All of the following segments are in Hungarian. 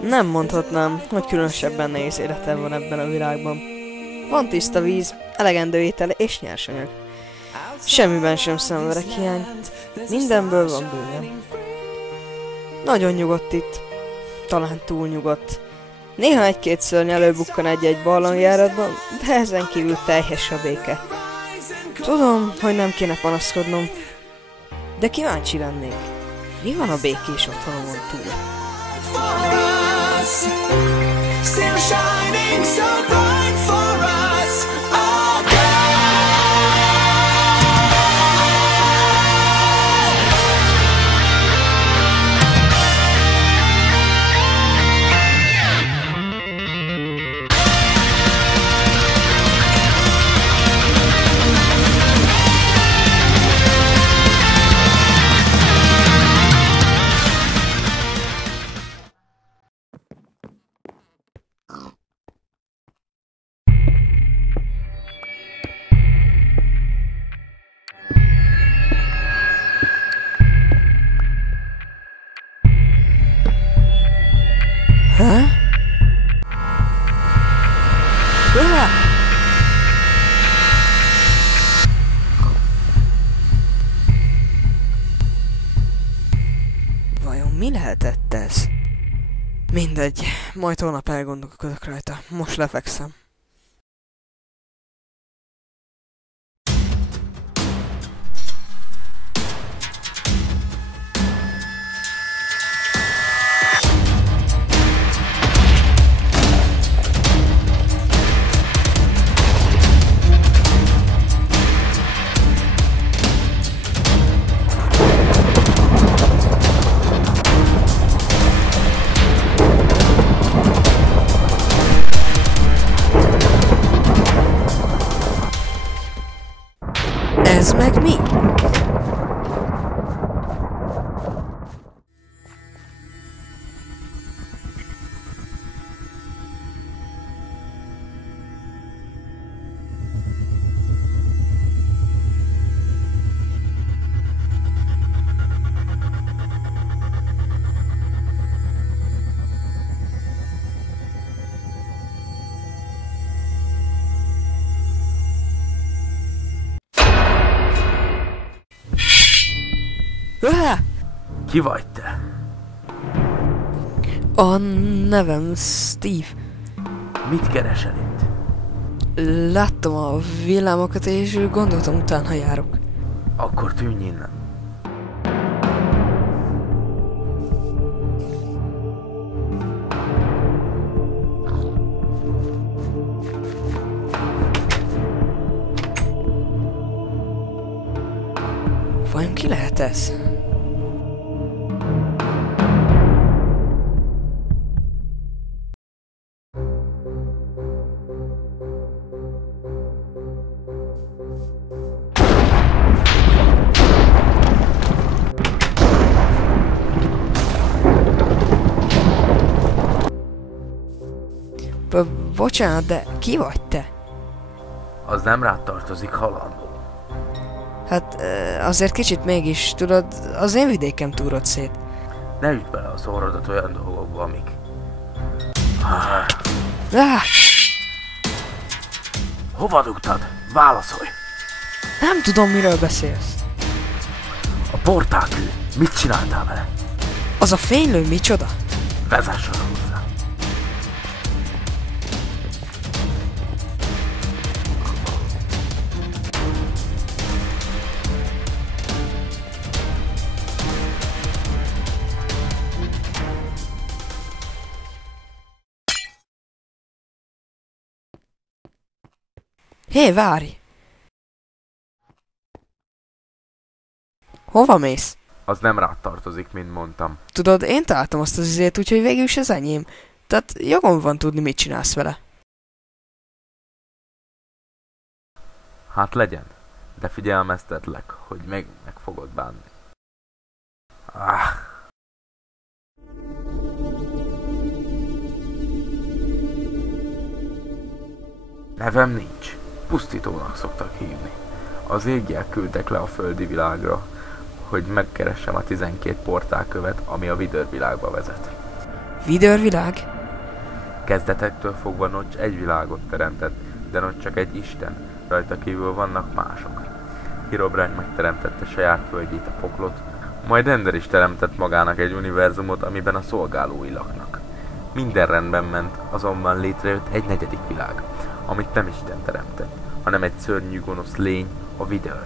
Nem mondhatnám, hogy különösebben nehéz életem van ebben a világban. Van tiszta víz, elegendő étel és nyersanyag. Semmiben sem szenvedek hiányt. Mindenből van bőven. Nagyon nyugodt itt. Talán túl nyugodt. Néha egy-két szörny előbukkan egy-egy barlangjáratban, de ezen kívül teljes a béke. Tudom, hogy nem kéne panaszkodnom, de kíváncsi lennék. Mi van a békés otthonomon túl? Vajon mi lehetett ez? Mindegy, majd holnap elgondolkodok rajta. Most lefekszem. Ez meg mi? Ki vagy te? A nevem Steve. Mit keresel itt? Láttam a villámokat, és gondoltam, utána járok. Akkor tűnj innen. Vajon ki lehet ez? Bocsánat, de ki vagy te? Az nem rád tartozik, halandó. Hát azért kicsit mégis, tudod, az én vidékem túrod szét. Ne üt bele a szórodat olyan dolgokba, amik... Hova dugtad? Válaszolj! Nem tudom, miről beszélsz. A portálkő. Mit csináltál vele? Az a fénylő micsoda? Vezess oda hozzá. Hé, várj! Hova mész? Az nem rád tartozik, mint mondtam. Tudod, én találtam azt az izét, úgyhogy végül is ez enyém. Tehát jogom van tudni, mit csinálsz vele. Hát legyen, de figyelmeztetlek, hogy meg fogod bánni. Nevem nincs. Pusztítónak szoktak hívni. Az éggel küldtek le a földi világra, hogy megkeressem a 12 portálkövet, ami a vidőrvilágba vezet. Vidőrvilág? Kezdetektől fogva Notch egy világot teremtett, de Notch csak egy isten, rajta kívül vannak mások. Herobrine megteremtette saját földjét, a poklot, majd Ender is teremtett magának egy univerzumot, amiben a szolgálói laknak. Minden rendben ment, azonban létrejött egy negyedik világ, amit nem Isten teremtett, hanem egy szörnyű gonosz lény, a Vidőr.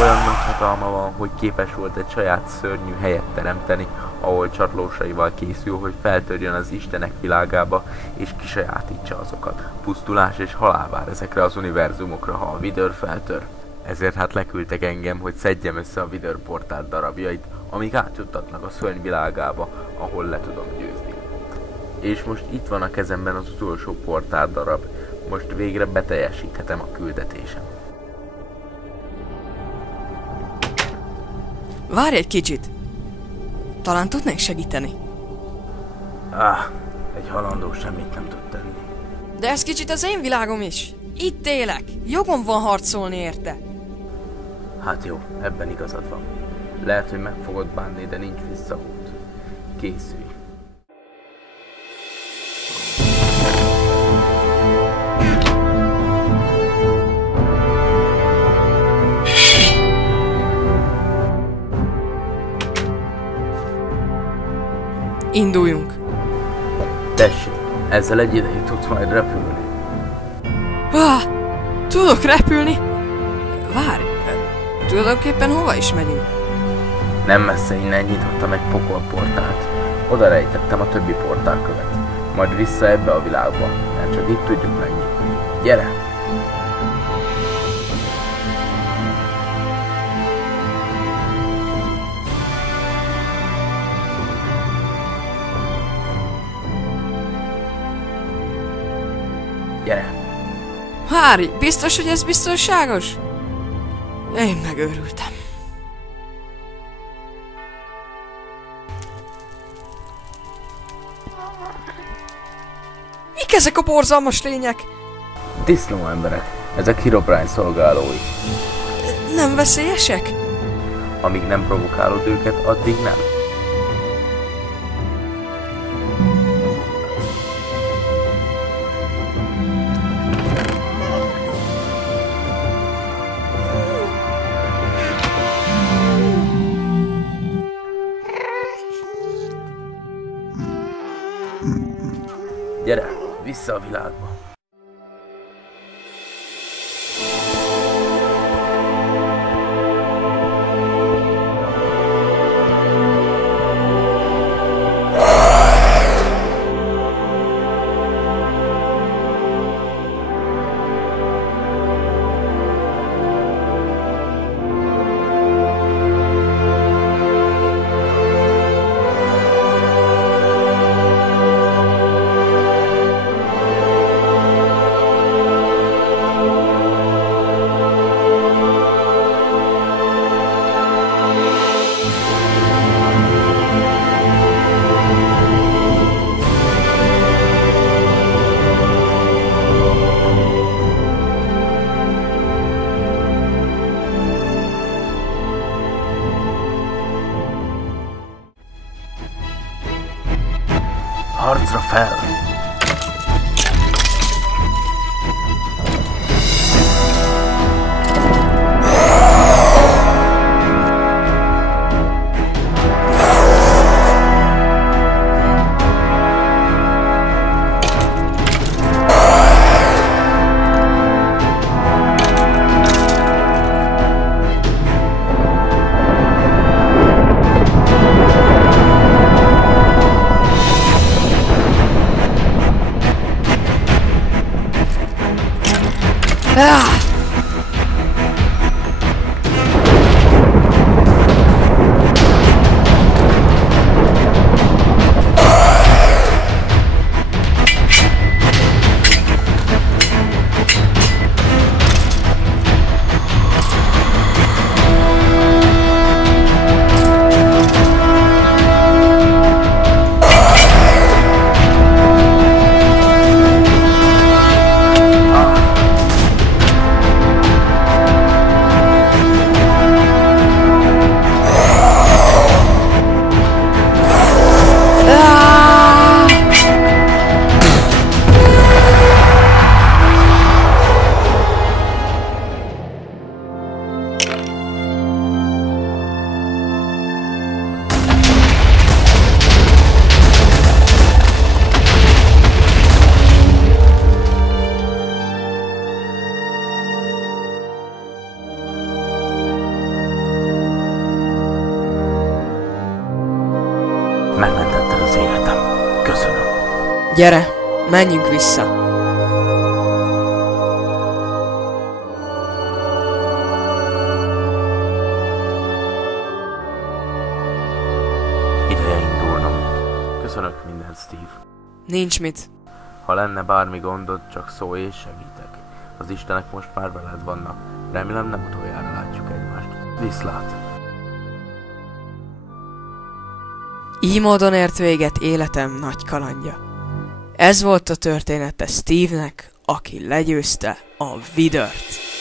Olyan nagy hatalma van, hogy képes volt egy saját szörnyű helyet teremteni, ahol csatlósaival készül, hogy feltörjön az istenek világába, és kisajátítsa azokat. Pusztulás és halál vár ezekre az univerzumokra, ha a Vidőr feltör. Ezért hát leküldtek engem, hogy szedjem össze a Vidőr portál darabjait, amik átjuttatnak a szörny világába, ahol le tudom győzni. És most itt van a kezemben az utolsó portál darab, most végre beteljesíthetem a küldetésem. Várj egy kicsit! Talán tudnék segíteni. Egy halandó semmit nem tud tenni. De ez kicsit az én világom is. Itt élek. Jogom van harcolni érte. Hát jó, ebben igazad van. Lehet, hogy meg fogod bánni, de nincs visszaút. Készülj. Induljunk. Tessék, ezzel egy ideig tudsz majd repülni. Tudok repülni? Várj, tulajdonképpen hova is megyünk? Nem messze innen nyitottam egy pokolportált. Oda rejtettem a többi portálkövet. Majd vissza ebbe a világba, mert csak itt tudjuk megnyitni. Gyere! Gyere! Harry, biztos, hogy ez biztonságos? Én megőrültem. Mik ezek a borzalmas lények? Disznó emberek, ezek Herobrine szolgálói. Nem veszélyesek? Amíg nem provokálod őket, addig nem. Gyere, vissza a világba! Harcra fel! Megmentetted az életem. Köszönöm. Gyere, menjünk vissza. Ideje indulnom. Köszönök mindent, Steve. Nincs mit. Ha lenne bármi gondod, csak szólj és segítek. Az istenek most már veled vannak. Remélem nem utoljára látjuk egymást. Viszlát! Így módon ért véget életem nagy kalandja. Ez volt a története Steve-nek, aki legyőzte a Withert.